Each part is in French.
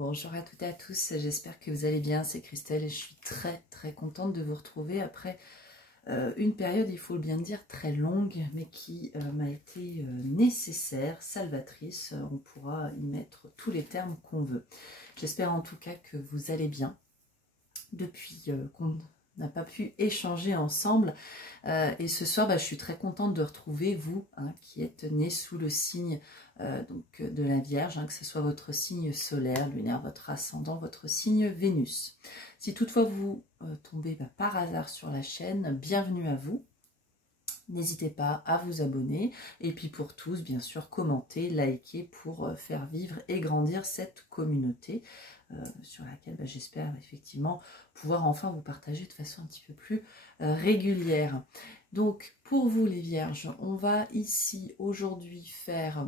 Bonjour à toutes et à tous, j'espère que vous allez bien, c'est Christelle et je suis très contente de vous retrouver après une période, il faut bien dire, très longue, mais qui m'a été nécessaire, salvatrice, on pourra y mettre tous les termes qu'on veut. J'espère en tout cas que vous allez bien, depuis qu'on n'a pas pu échanger ensemble, et ce soir je suis très contente de retrouver vous qui êtes nés sous le signe donc de la Vierge, que ce soit votre signe solaire, lunaire, votre ascendant, votre signe Vénus. Si toutefois vous tombez par hasard sur la chaîne, bienvenue à vous. N'hésitez pas à vous abonner et puis pour tous, bien sûr, commenter, liker pour faire vivre et grandir cette communauté sur laquelle j'espère effectivement pouvoir enfin vous partager de façon un petit peu plus régulière. Donc pour vous les Vierges, on va ici aujourd'hui faire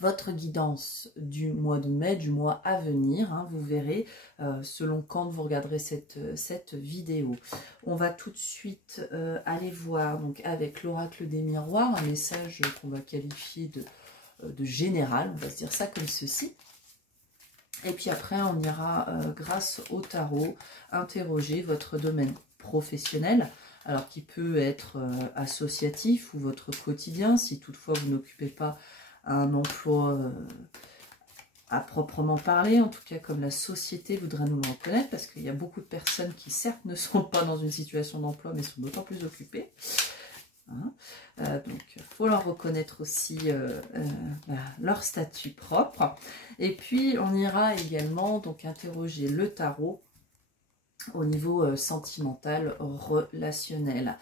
votre guidance du mois de mai, du mois à venir, vous verrez, selon quand vous regarderez cette vidéo. On va tout de suite aller voir donc avec l'oracle des miroirs, un message qu'on va qualifier de général, on va se dire ça comme ceci. Et puis après, on ira, grâce au tarot, interroger votre domaine professionnel, alors qui peut être associatif ou votre quotidien, si toutefois vous n'occupez pas un emploi à proprement parler, en tout cas comme la société voudra nous le reconnaître, parce qu'il y a beaucoup de personnes qui certes ne sont pas dans une situation d'emploi, mais sont d'autant plus occupées. Donc il faut leur reconnaître aussi leur statut propre. Et puis on ira également donc interroger le tarot au niveau sentimental, relationnel.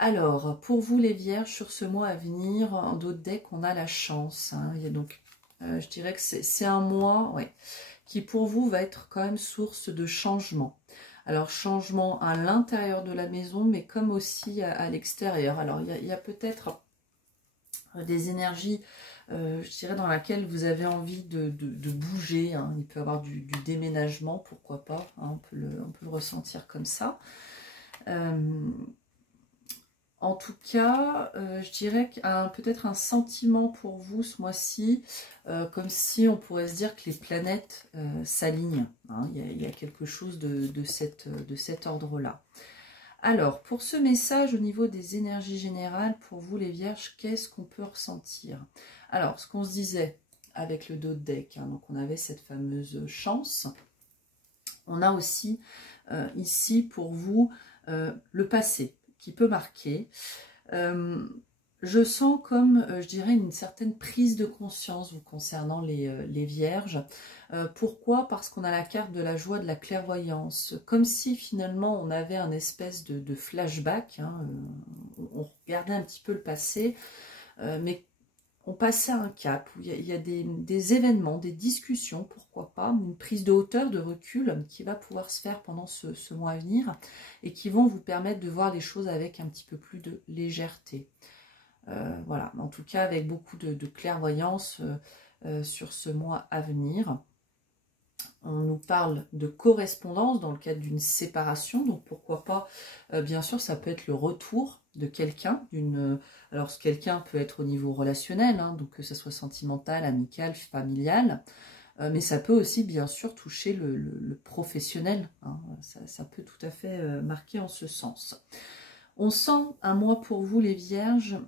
Alors, pour vous les Vierges, sur ce mois à venir, en d'autres decks, on a la chance. Il y a donc, je dirais que c'est un mois qui pour vous va être quand même source de changement. Alors, changement à l'intérieur de la maison, mais comme aussi à l'extérieur. Alors, il y a peut-être des énergies, je dirais, dans laquelle vous avez envie de bouger. Il peut y avoir du déménagement, pourquoi pas. On peut le ressentir comme ça. En tout cas, je dirais qu'il y a peut-être un sentiment pour vous ce mois-ci, comme si on pourrait se dire que les planètes s'alignent. Il y a quelque chose de cet ordre-là. Alors, pour ce message au niveau des énergies générales, pour vous les Vierges, qu'est-ce qu'on peut ressentir? Alors, ce qu'on se disait avec le dos de deck, donc on avait cette fameuse chance. On a aussi ici pour vous le passé qui peut marquer. Je sens comme, je dirais, une certaine prise de conscience vous concernant les Vierges. Pourquoi? Parce qu'on a la carte de la joie, de la clairvoyance. Comme si finalement on avait un espèce de flashback. On regardait un petit peu le passé, mais on passait à un cap où il y a des événements, des discussions, pourquoi pas, une prise de hauteur, de recul qui va pouvoir se faire pendant ce mois à venir et qui vont vous permettre de voir les choses avec un petit peu plus de légèreté. Voilà, en tout cas avec beaucoup de clairvoyance sur ce mois à venir. On nous parle de correspondance dans le cadre d'une séparation, donc pourquoi pas, bien sûr, ça peut être le retour de quelqu'un, alors ce quelqu'un peut être au niveau relationnel, donc que ce soit sentimental, amical, familial, mais ça peut aussi, bien sûr, toucher le professionnel, ça peut tout à fait marquer en ce sens. On sent un mois pour vous, les Vierges,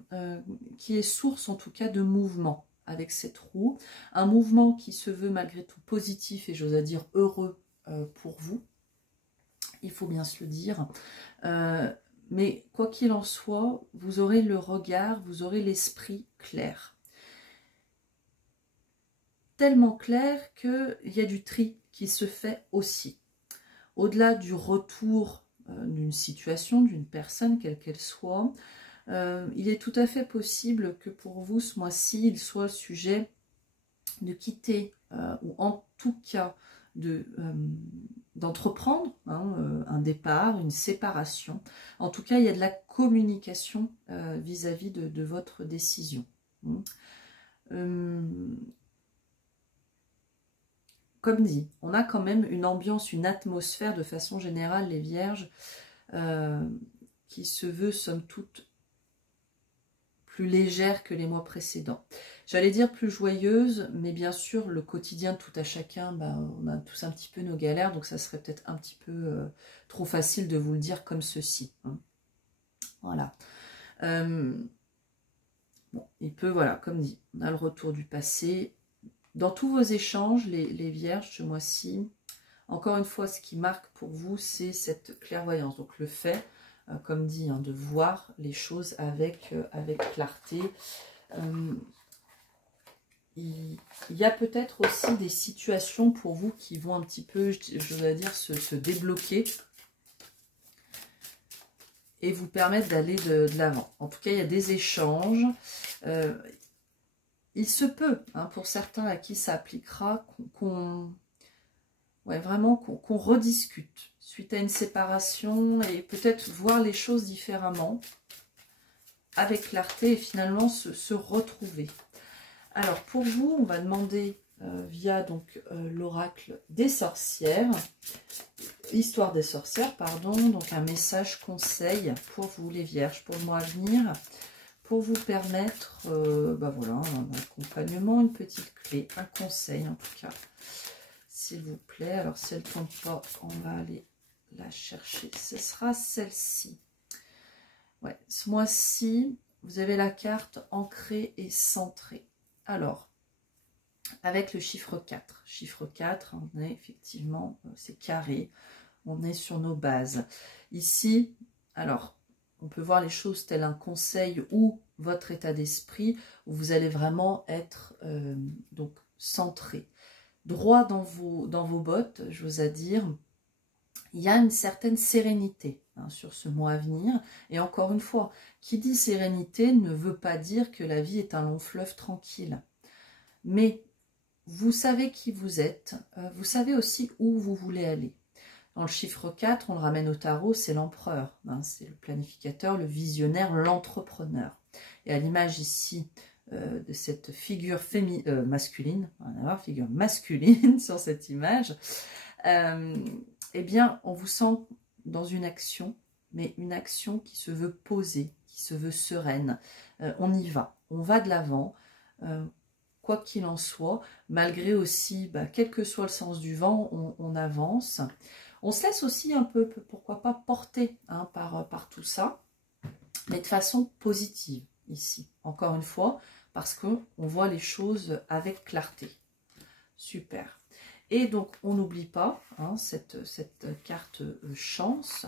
qui est source en tout cas de mouvement. Avec cette roue, un mouvement qui se veut malgré tout positif et j'ose dire heureux pour vous, il faut bien se le dire, mais quoi qu'il en soit, vous aurez le regard, vous aurez l'esprit clair, tellement clair qu'il y a du tri qui se fait aussi, au-delà du retour d'une situation, d'une personne, quelle qu'elle soit. Il est tout à fait possible que pour vous, ce mois-ci, il soit le sujet de quitter, ou en tout cas d'entreprendre un départ, une séparation. En tout cas, il y a de la communication vis-à-vis de votre décision. Comme dit, on a quand même une ambiance, une atmosphère de façon générale, les Vierges, qui se veut somme toute plus légère que les mois précédents. J'allais dire plus joyeuse, mais bien sûr, le quotidien de tout à chacun, on a tous un petit peu nos galères, donc ça serait peut-être un petit peu trop facile de vous le dire comme ceci. Hein. Voilà. Bon, il peut, voilà, comme dit, on a le retour du passé. Dans tous vos échanges, les vierges, ce mois-ci, encore une fois, ce qui marque pour vous, c'est cette clairvoyance. Donc le fait, comme dit, hein, de voir les choses avec clarté. Il y a peut-être aussi des situations pour vous qui vont un petit peu, je dois dire, se débloquer et vous permettre d'aller de l'avant. En tout cas, il y a des échanges. Il se peut, hein, pour certains à qui ça appliquera, vraiment qu'on rediscute suite à une séparation et peut-être voir les choses différemment, avec clarté et finalement se retrouver. Alors pour vous, on va demander via donc l'oracle des sorcières, l'histoire des sorcières, pardon, donc un message conseil pour vous les vierges pour le mois à venir, pour vous permettre, voilà, un accompagnement, une petite clé, un conseil en tout cas, s'il vous plaît. Alors si elle ne tombe pas, on va aller la chercher, ce sera celle-ci. Ouais, ce mois-ci, vous avez la carte ancrée et centrée. Alors, avec le chiffre 4. Chiffre 4, on est effectivement, c'est carré. On est sur nos bases. Ici, alors, on peut voir les choses tel un conseil ou votre état d'esprit, où vous allez vraiment être donc centré. Droit dans vos bottes, je vous ai dire, il y a une certaine sérénité sur ce mois à venir. Et encore une fois, qui dit sérénité ne veut pas dire que la vie est un long fleuve tranquille. Mais vous savez qui vous êtes, vous savez aussi où vous voulez aller. Dans le chiffre 4, on le ramène au tarot, c'est l'empereur. Hein, c'est le planificateur, le visionnaire, l'entrepreneur. Et à l'image ici de cette figure masculine, on va voir figure masculine sur cette image, eh bien, on vous sent dans une action, mais une action qui se veut posée, qui se veut sereine. On y va, on va de l'avant, quoi qu'il en soit, malgré aussi, quel que soit le sens du vent, on avance. On se laisse aussi un peu, pourquoi pas, porter par tout ça, mais de façon positive ici, encore une fois, parce qu'on voit les choses avec clarté. Super. Et donc, on n'oublie pas cette carte chance.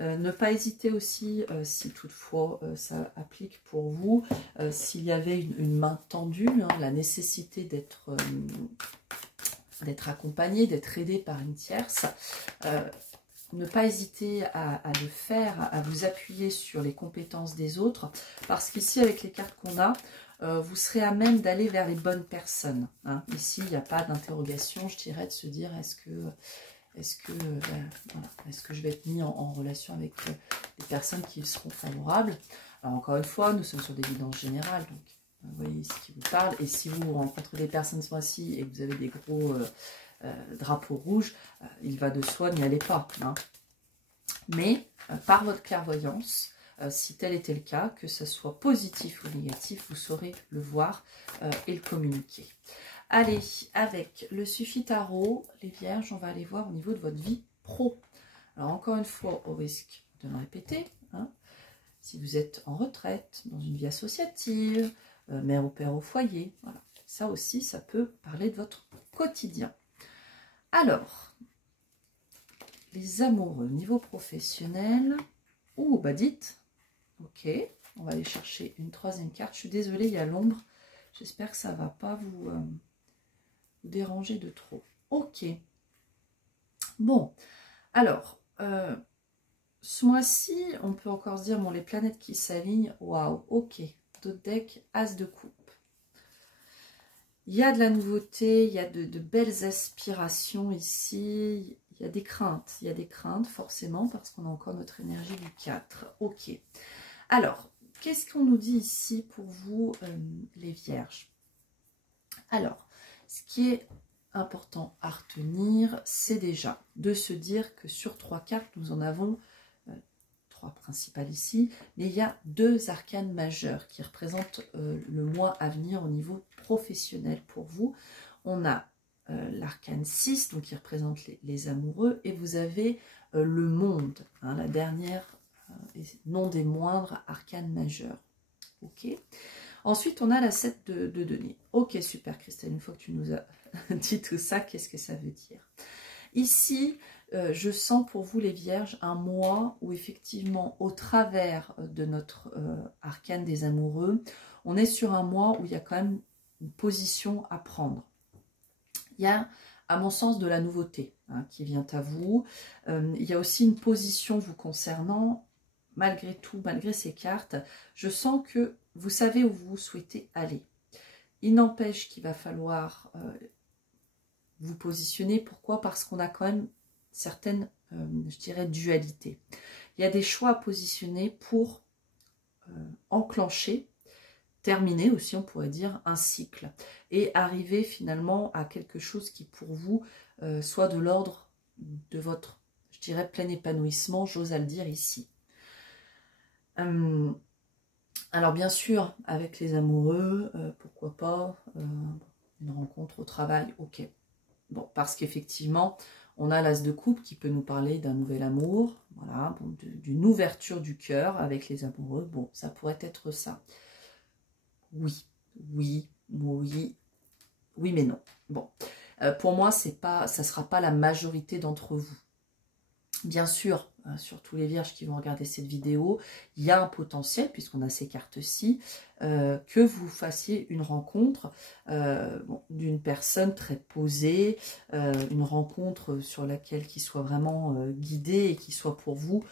Ne pas hésiter aussi, si toutefois ça applique pour vous, s'il y avait une main tendue, la nécessité d'être accompagné, d'être aidé par une tierce. Ne pas hésiter à le faire, à vous appuyer sur les compétences des autres, parce qu'ici, avec les cartes qu'on a, vous serez à même d'aller vers les bonnes personnes. Hein. Ici, il n'y a pas d'interrogation, je dirais, de se dire est-ce que je vais être mis en relation avec des personnes qui seront favorables. Alors, encore une fois, nous sommes sur des guidances générales, donc vous voyez ce qui vous parle. Et si vous rencontrez des personnes ce mois-ci et que vous avez des gros drapeaux rouges, il va de soi, n'y allez pas. Hein. Mais par votre clairvoyance, si tel était le cas, que ce soit positif ou négatif, vous saurez le voir et le communiquer. Allez, avec le Suffi Tarot, les vierges, on va aller voir au niveau de votre vie pro. Alors encore une fois, au risque de me répéter, si vous êtes en retraite, dans une vie associative, mère ou père au foyer, voilà. Ça aussi, ça peut parler de votre quotidien. Alors, les amoureux, niveau professionnel, dites, ok, on va aller chercher une troisième carte. Je suis désolée, il y a l'ombre. J'espère que ça ne va pas vous déranger de trop. Ok. Bon, alors, ce mois-ci, on peut encore se dire, bon, les planètes qui s'alignent, waouh, ok. D'autres decks, as de coupe. Il y a de la nouveauté, il y a de belles aspirations ici. Il y a des craintes forcément, parce qu'on a encore notre énergie du 4. Ok. Alors, qu'est-ce qu'on nous dit ici pour vous, les vierges? Alors, ce qui est important à retenir, c'est déjà de se dire que sur 3 cartes, nous en avons 3 principales ici, mais il y a 2 arcanes majeures qui représentent le mois à venir au niveau professionnel pour vous. On a l'arcane 6, donc qui représente les amoureux, et vous avez le monde, hein, la dernière, et non des moindres, arcane majeure. Ok. Ensuite, on a la 7 de denier. Ok, super Christelle, une fois que tu nous as dit tout ça, qu'est-ce que ça veut dire? Ici, je sens pour vous les vierges un mois où effectivement, au travers de notre arcane des amoureux, on est sur un mois où il y a quand même une position à prendre. Il y a, à mon sens, de la nouveauté hein, qui vient à vous. Il y a aussi une position vous concernant, malgré tout, malgré ces cartes. Je sens que vous savez où vous souhaitez aller. Il n'empêche qu'il va falloir vous positionner. Pourquoi? Parce qu'on a quand même certaines, je dirais, dualités. Il y a des choix à positionner pour enclencher, terminer aussi, on pourrait dire, un cycle. Et arriver finalement à quelque chose qui pour vous soit de l'ordre de votre, je dirais, plein épanouissement, j'ose à le dire ici. Alors bien sûr, avec les amoureux, pourquoi pas, une rencontre au travail, ok. Bon, parce qu'effectivement, on a l'as de coupe qui peut nous parler d'un nouvel amour, voilà, bon, d'une ouverture du cœur avec les amoureux. Bon, ça pourrait être ça. Oui, oui, oui, oui, mais non. Bon, pour moi, ça ne sera pas la majorité d'entre vous. Bien sûr, surtout les vierges qui vont regarder cette vidéo, il y a un potentiel, puisqu'on a ces cartes-ci, que vous fassiez une rencontre d'une personne très posée, une rencontre sur laquelle qui soit vraiment guidée et qui soit pour vous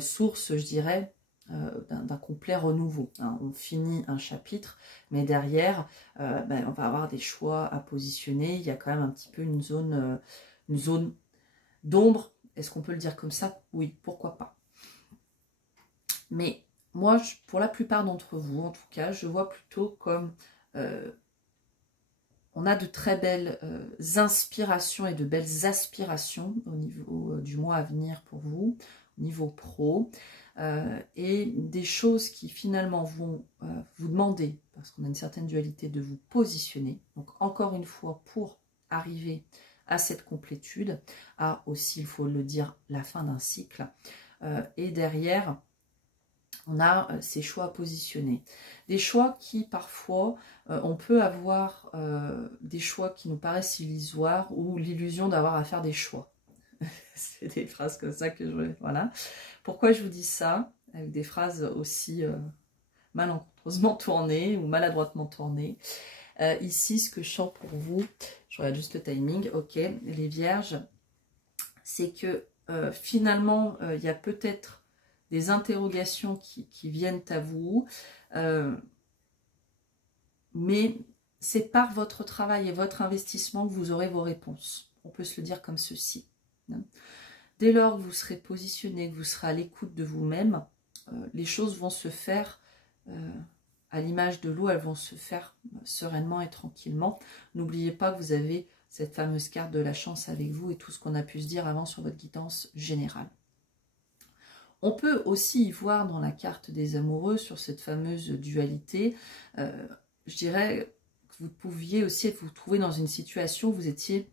source, je dirais, d'un complet renouveau. Hein. On finit un chapitre, mais derrière, on va avoir des choix à positionner. Il y a quand même un petit peu une zone d'ombre. Est-ce qu'on peut le dire comme ça? Oui, pourquoi pas. Mais moi, pour la plupart d'entre vous, en tout cas, je vois plutôt comme on a de très belles inspirations et de belles aspirations au niveau du mois à venir pour vous, au niveau pro, et des choses qui finalement vont vous demander, parce qu'on a une certaine dualité, de vous positionner. Donc encore une fois, pour arriver à cette complétude, à aussi, il faut le dire, la fin d'un cycle. Et derrière, on a ces choix à positionner. Des choix qui, parfois, on peut avoir des choix qui nous paraissent illusoires ou l'illusion d'avoir à faire des choix. C'est des phrases comme ça que je... Voilà. Pourquoi je vous dis ça? Avec des phrases aussi malencontreusement tournées ou maladroitement tournées. Ici, ce que je sens pour vous, je regarde juste le timing, ok, les vierges, c'est que finalement, il y a peut-être des interrogations qui viennent à vous, mais c'est par votre travail et votre investissement que vous aurez vos réponses. On peut se le dire comme ceci. Dès lors que vous serez positionné, que vous serez à l'écoute de vous-même, les choses vont se faire à l'image de l'eau, elles vont se faire sereinement et tranquillement. N'oubliez pas que vous avez cette fameuse carte de la chance avec vous et tout ce qu'on a pu se dire avant sur votre guidance générale. On peut aussi y voir dans la carte des amoureux, sur cette fameuse dualité, je dirais que vous pouviez aussi vous trouver dans une situation où vous étiez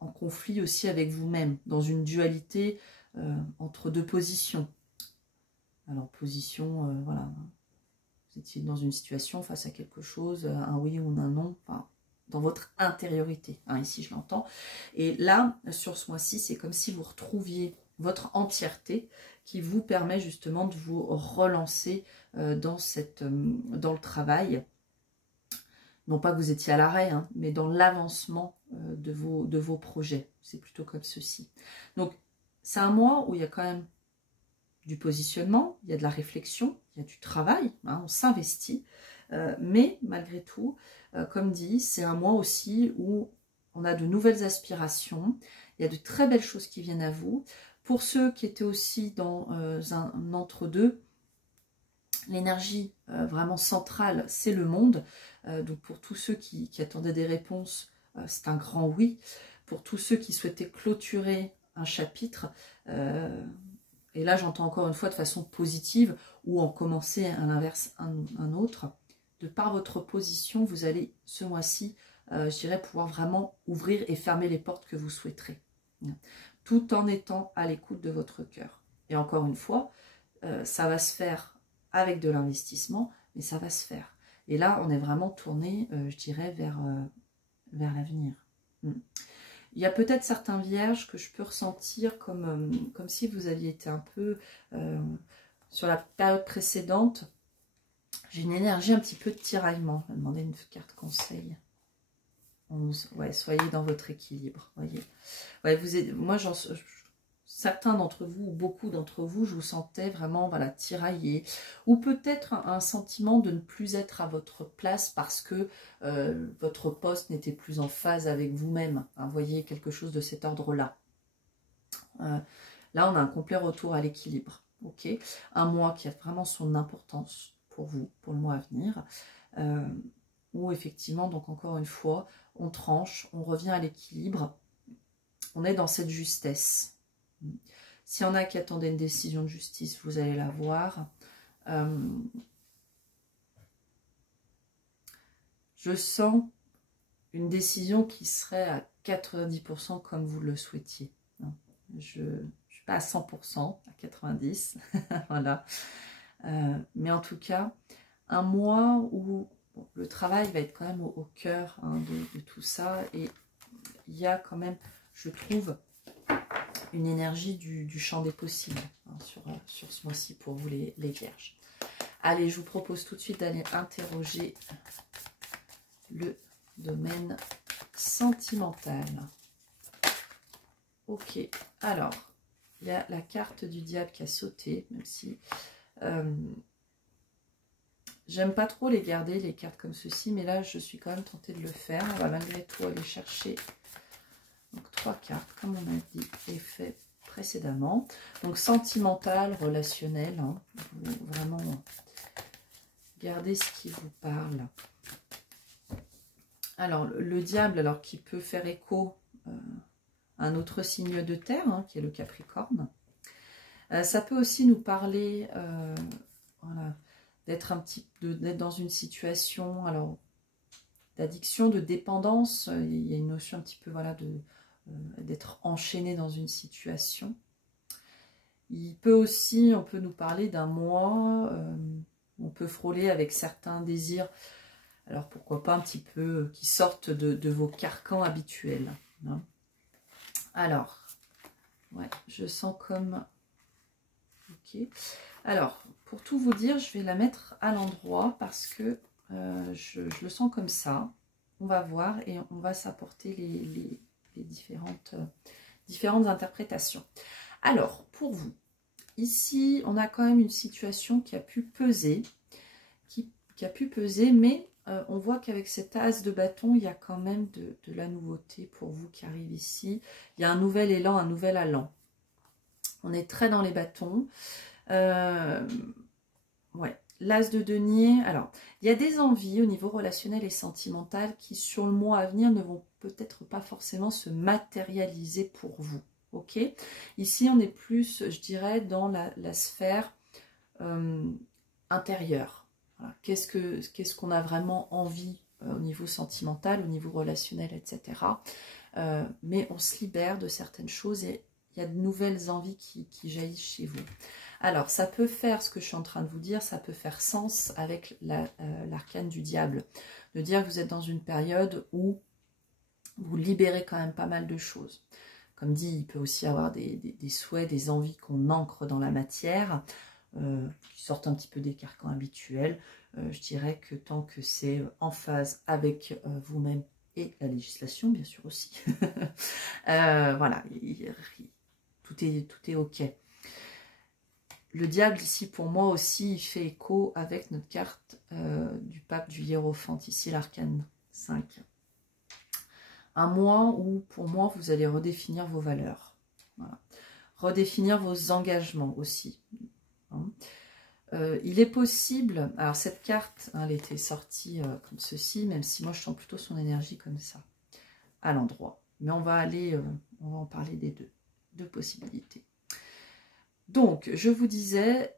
en conflit aussi avec vous-même, dans une dualité entre deux positions. Alors position, voilà, vous étiez dans une situation face à quelque chose, un oui ou un non, enfin, dans votre intériorité, hein, ici je l'entends. Et là, sur ce mois-ci, c'est comme si vous retrouviez votre entièreté qui vous permet justement de vous relancer dans le travail. Non pas que vous étiez à l'arrêt, hein, mais dans l'avancement de vos projets. C'est plutôt comme ceci. Donc, c'est un mois où il y a quand même du positionnement, il y a de la réflexion, il y a du travail, hein, on s'investit. Mais malgré tout, comme dit, c'est un mois aussi où on a de nouvelles aspirations. Il y a de très belles choses qui viennent à vous. Pour ceux qui étaient aussi dans un entre-deux, l'énergie vraiment centrale, c'est le monde. Donc pour tous ceux qui attendaient des réponses, c'est un grand oui. Pour tous ceux qui souhaitaient clôturer un chapitre, et là j'entends encore une fois de façon positive, ou en commencer à l'inverse un autre, de par votre position, vous allez ce mois-ci, je dirais, pouvoir vraiment ouvrir et fermer les portes que vous souhaiterez, tout en étant à l'écoute de votre cœur. Et encore une fois, ça va se faire avec de l'investissement, mais ça va se faire. Et là, on est vraiment tourné, je dirais, vers l'avenir. Il y a peut-être certains vierges que je peux ressentir comme si vous aviez été un peu sur la période précédente. J'ai une énergie un petit peu de tiraillement. Je vais demander une carte conseil. 11. Ouais, soyez dans votre équilibre. Voyez. Ouais, moi, certains d'entre vous, ou beaucoup d'entre vous, je vous sentais vraiment voilà, tiraillé. Ou peut-être un sentiment de ne plus être à votre place parce que votre poste n'était plus en phase avec vous-même. Hein, voyez, quelque chose de cet ordre-là. Là, on a un complet retour à l'équilibre. Okay, un mois qui a vraiment son importance pour vous, pour le mois à venir. Où effectivement, donc encore une fois, on tranche, on revient à l'équilibre. On est dans cette justesse. S'il y en a qui attendaient une décision de justice, vous allez la voir. Je sens une décision qui serait à 90% comme vous le souhaitiez. Je ne suis pas à 100%, à 90%. Voilà. Mais en tout cas, un mois où bon, le travail va être quand même au cœur de tout ça. Et il y a quand même, je trouve, une énergie du champ des possibles sur ce mois-ci pour vous les vierges. Allez, je vous propose tout de suite d'aller interroger le domaine sentimental. Ok, alors, il y a la carte du diable qui a sauté, même si j'aime pas trop les garder, les cartes comme ceci, mais là, je suis quand même tentée de le faire. On va malgré tout aller chercher donc 3 cartes, comme on a dit et fait précédemment. Donc, sentimental, relationnel, hein, vraiment gardez ce qui vous parle. Alors, le diable, alors qui peut faire écho à un autre signe de terre, hein, qui est le Capricorne. Ça peut aussi nous parler, voilà, d'être dans une situation, alors d'addiction, de dépendance. Il y a une notion un petit peu, voilà, d'être enchaîné dans une situation. Il peut aussi, on peut nous parler d'un mois, on peut frôler avec certains désirs, alors pourquoi pas un petit peu, qui sortent de vos carcans habituels. Hein. Alors, ouais, je sens comme... Ok. Alors, pour tout vous dire, je vais la mettre à l'endroit parce que je le sens comme ça. On va voir et on va s'apporter les différentes interprétations. Alors, pour vous, ici, on a quand même une situation qui a pu peser, mais on voit qu'avec cet as de bâton, il y a quand même de la nouveauté pour vous qui arrive ici. Il y a un nouvel élan, un nouvel allant. On est très dans les bâtons. Ouais, l'as de denier. Alors, il y a des envies au niveau relationnel et sentimental qui, sur le mois à venir, ne vont peut-être pas forcément se matérialiser pour vous. Ok, ici, on est plus, je dirais, dans la sphère intérieure. Voilà. Qu'est-ce qu'on a vraiment envie au niveau sentimental, au niveau relationnel, etc. Mais on se libère de certaines choses et il y a de nouvelles envies qui jaillissent chez vous. Alors, ça peut faire, ce que je suis en train de vous dire, ça peut faire sens avec l'arcane du diable. De dire que vous êtes dans une période où vous libérez quand même pas mal de choses. Comme dit, il peut aussi y avoir des souhaits, des envies qu'on ancre dans la matière, qui sortent un petit peu des carcans habituels. Je dirais que tant que c'est en phase avec vous-même et la législation, bien sûr aussi. Voilà, tout est ok. Le diable ici, pour moi aussi, il fait écho avec notre carte du pape du hiérophante, ici l'arcane 5. Un mois où, pour moi, vous allez redéfinir vos valeurs. Voilà. Redéfinir vos engagements aussi. Hein. Il est possible, alors cette carte, hein, elle était sortie comme ceci, même si moi je sens plutôt son énergie comme ça, à l'endroit. Mais on va en parler des deux possibilités. Donc, je vous disais,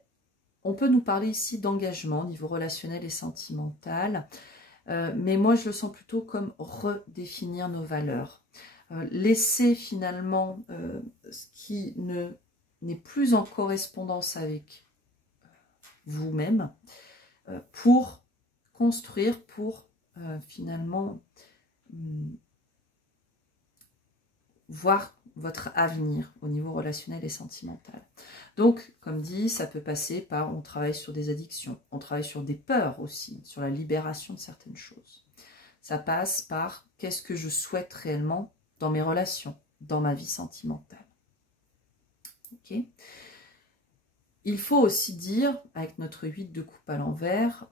on peut nous parler ici d'engagement au niveau relationnel et sentimental, mais moi je le sens plutôt comme redéfinir nos valeurs. Laisser finalement ce qui n'est plus en correspondance avec vous-même pour construire, pour finalement voir votre avenir au niveau relationnel et sentimental. Donc, comme dit, ça peut passer par, on travaille sur des addictions, on travaille sur des peurs aussi, sur la libération de certaines choses. Ça passe par qu'est-ce que je souhaite réellement dans mes relations, dans ma vie sentimentale. Ok. Il faut aussi dire, avec notre 8 de coupe à l'envers,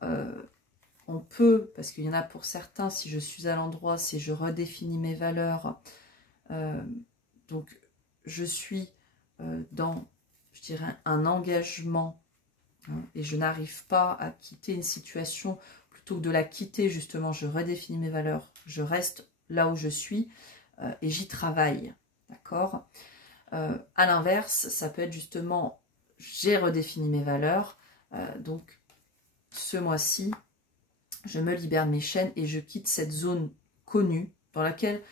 on peut, parce qu'il y en a pour certains, si je suis à l'endroit, si je redéfinis mes valeurs, donc je suis dans, je dirais, un engagement, hein, et je n'arrive pas à quitter une situation, plutôt que de la quitter, justement, je redéfinis mes valeurs, je reste là où je suis, et j'y travaille, d'accord. À l'inverse, ça peut être justement, j'ai redéfini mes valeurs, donc ce mois-ci, je me libère de mes chaînes et je quitte cette zone connue dans laquelle,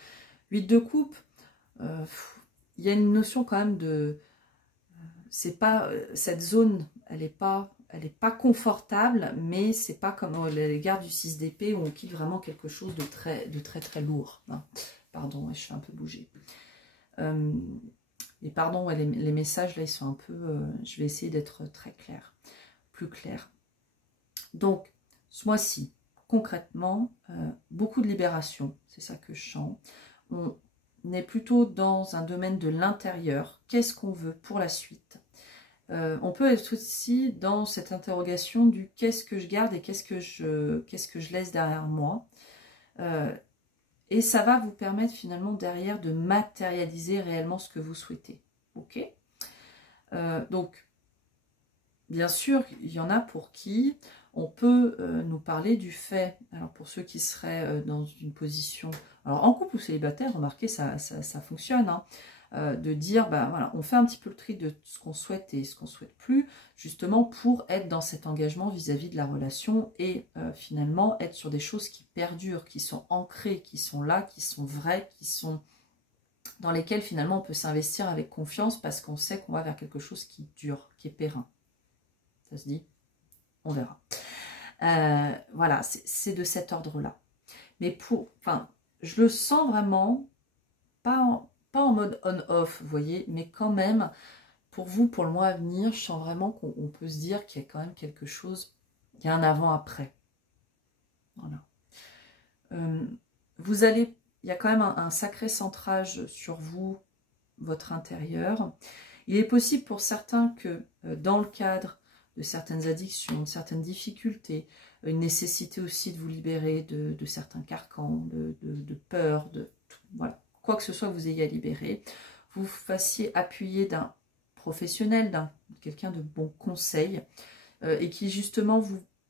8 de coupe, il y a une notion quand même de, c'est pas, cette zone, elle n'est pas confortable, mais c'est pas comme l'égard du 6 d'épée où on quitte vraiment quelque chose de très lourd. Hein. Pardon, je fais un peu bouger. Et pardon, ouais, les messages là, ils sont un peu, je vais essayer d'être très clair, plus clair. Donc, ce mois-ci, concrètement, beaucoup de libération, c'est ça que je sens. On est plutôt dans un domaine de l'intérieur. Qu'est-ce qu'on veut pour la suite? On peut être aussi dans cette interrogation du qu'est-ce que je garde et qu'est-ce que je laisse derrière moi. Et ça va vous permettre finalement derrière de matérialiser réellement ce que vous souhaitez. Ok. Donc, bien sûr, il y en a pour qui on peut nous parler du fait, alors pour ceux qui seraient dans une position, alors en couple ou célibataire, remarquez, ça fonctionne, hein, de dire, ben voilà, on fait un petit peu le tri de ce qu'on souhaite et ce qu'on ne souhaite plus, justement pour être dans cet engagement vis-à-vis de la relation et finalement être sur des choses qui perdurent, qui sont ancrées, qui sont là, qui sont vraies, qui sont dans lesquelles finalement on peut s'investir avec confiance parce qu'on sait qu'on va vers quelque chose qui dure, qui est périn. Ça se dit? On verra. Voilà, c'est de cet ordre-là. Mais je le sens vraiment, pas en mode on-off, vous voyez, mais quand même, pour vous, pour le mois à venir, je sens vraiment qu'on peut se dire qu'il y a quand même quelque chose, il y a un avant-après. Voilà. Il y a quand même un sacré centrage sur vous, votre intérieur. Il est possible pour certains que dans le cadre de certaines addictions, de certaines difficultés, une nécessité aussi de vous libérer de certains carcans, de peur, voilà, quoi que ce soit que vous ayez à libérer, vous fassiez appuyer d'un professionnel, quelqu'un de bon conseil, et qui justement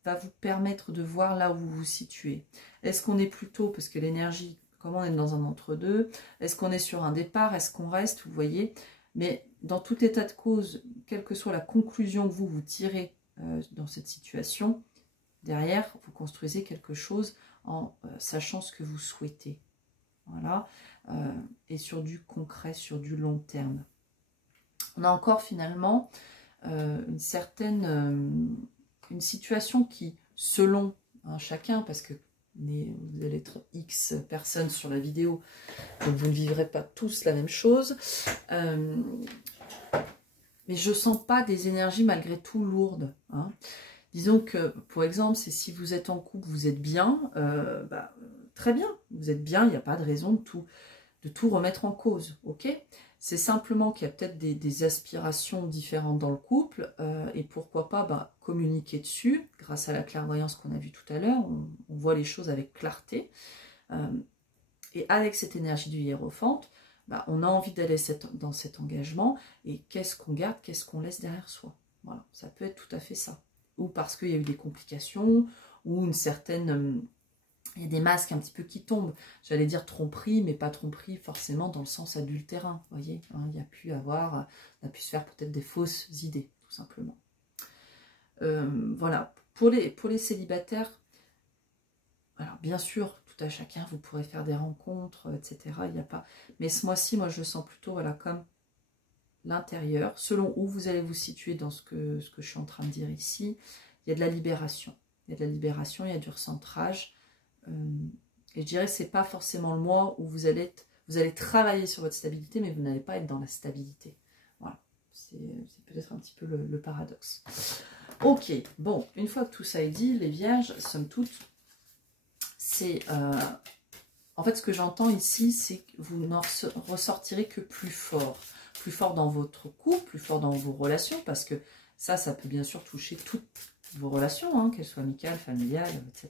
va vous permettre de voir là où vous vous situez. Est-ce qu'on est plutôt, parce que l'énergie, comment on est dans un entre-deux, est-ce qu'on est sur un départ, est-ce qu'on reste, vous voyez, mais dans tout état de cause, quelle que soit la conclusion que vous tirez dans cette situation, derrière, vous construisez quelque chose en sachant ce que vous souhaitez. Voilà. Et sur du concret, sur du long terme. On a encore finalement une situation qui, selon chacun, parce que vous allez être X personnes sur la vidéo, donc vous ne vivrez pas tous la même chose. Mais je ne sens pas des énergies malgré tout lourdes. Hein. Disons que, pour exemple, c'est si vous êtes en couple, vous êtes bien, très bien, vous êtes bien, il n'y a pas de raison de tout remettre en cause, ok? C'est simplement qu'il y a peut-être des aspirations différentes dans le couple, et pourquoi pas communiquer dessus, grâce à la clairvoyance qu'on a vue tout à l'heure, on voit les choses avec clarté, et avec cette énergie du hiérophante, on a envie d'aller dans cet engagement, et qu'est-ce qu'on garde, qu'est-ce qu'on laisse derrière soi. Voilà, ça peut être tout à fait ça. Ou parce qu'il y a eu des complications, ou une certaine il y a des masques un petit peu qui tombent. J'allais dire tromperie, mais pas tromperie forcément dans le sens adultérin. Vous voyez, hein, il y a pu avoir, on a pu se faire peut-être des fausses idées, tout simplement. Voilà, pour les célibataires, alors bien sûr, tout à chacun, vous pourrez faire des rencontres, etc. Il n'y a pas. Mais ce mois-ci, moi je le sens plutôt voilà, comme l'intérieur, selon où vous allez vous situer dans ce que je suis en train de dire ici, il y a de la libération. Il y a de la libération, il y a du recentrage. Et je dirais que ce n'est pas forcément le mois où vous allez travailler sur votre stabilité, mais vous n'allez pas être dans la stabilité. Voilà, c'est peut-être un petit peu le paradoxe. Ok, bon, une fois que tout ça est dit, les vierges, somme toute, c'est... en fait, ce que j'entends ici, c'est que vous n'en ressortirez que plus fort dans votre couple, plus fort dans vos relations, parce que ça peut bien sûr toucher toutes vos relations, hein, qu'elles soient amicales, familiales, etc.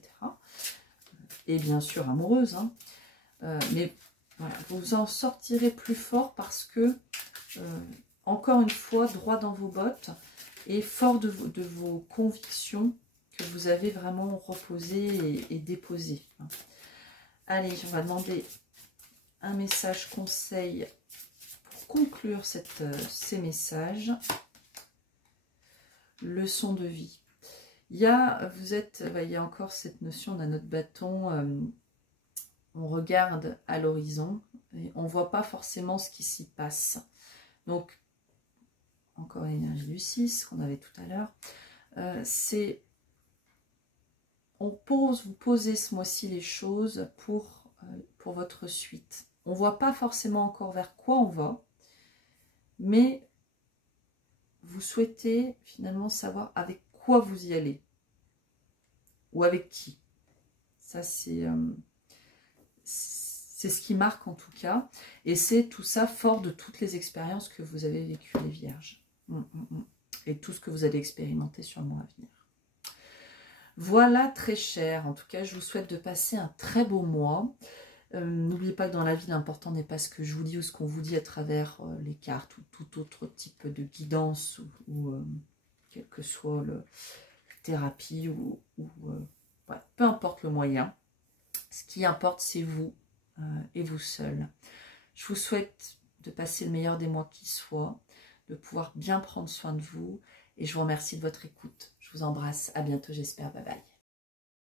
Et bien sûr amoureuses. Hein. Mais voilà, vous en sortirez plus fort parce que, encore une fois, droit dans vos bottes et fort de vos convictions que vous avez vraiment reposées et déposées. Hein. Allez, on va demander un message conseil pour conclure ces messages. Leçon de vie. Il y a encore cette notion d'un autre bâton. On regarde à l'horizon et on ne voit pas forcément ce qui s'y passe. Donc, encore l'énergie du 6 qu'on avait tout à l'heure. C'est... vous posez ce mois-ci les choses pour votre suite. On ne voit pas forcément encore vers quoi on va, mais vous souhaitez finalement savoir avec quoi vous y allez, ou avec qui. Ça, c'est ce qui marque en tout cas, et c'est tout ça fort de toutes les expériences que vous avez vécues, les vierges, et tout ce que vous allez expérimenter sur le mois à venir. Voilà, très cher. En tout cas, je vous souhaite de passer un très beau mois. N'oubliez pas que dans la vie, l'important n'est pas ce que je vous dis ou ce qu'on vous dit à travers les cartes ou tout autre type de guidance ou quelle que soit la thérapie ouais, peu importe le moyen. Ce qui importe, c'est vous et vous seul. Je vous souhaite de passer le meilleur des mois qui soit, de pouvoir bien prendre soin de vous et je vous remercie de votre écoute. Je vous embrasse. À bientôt, j'espère. Bye bye.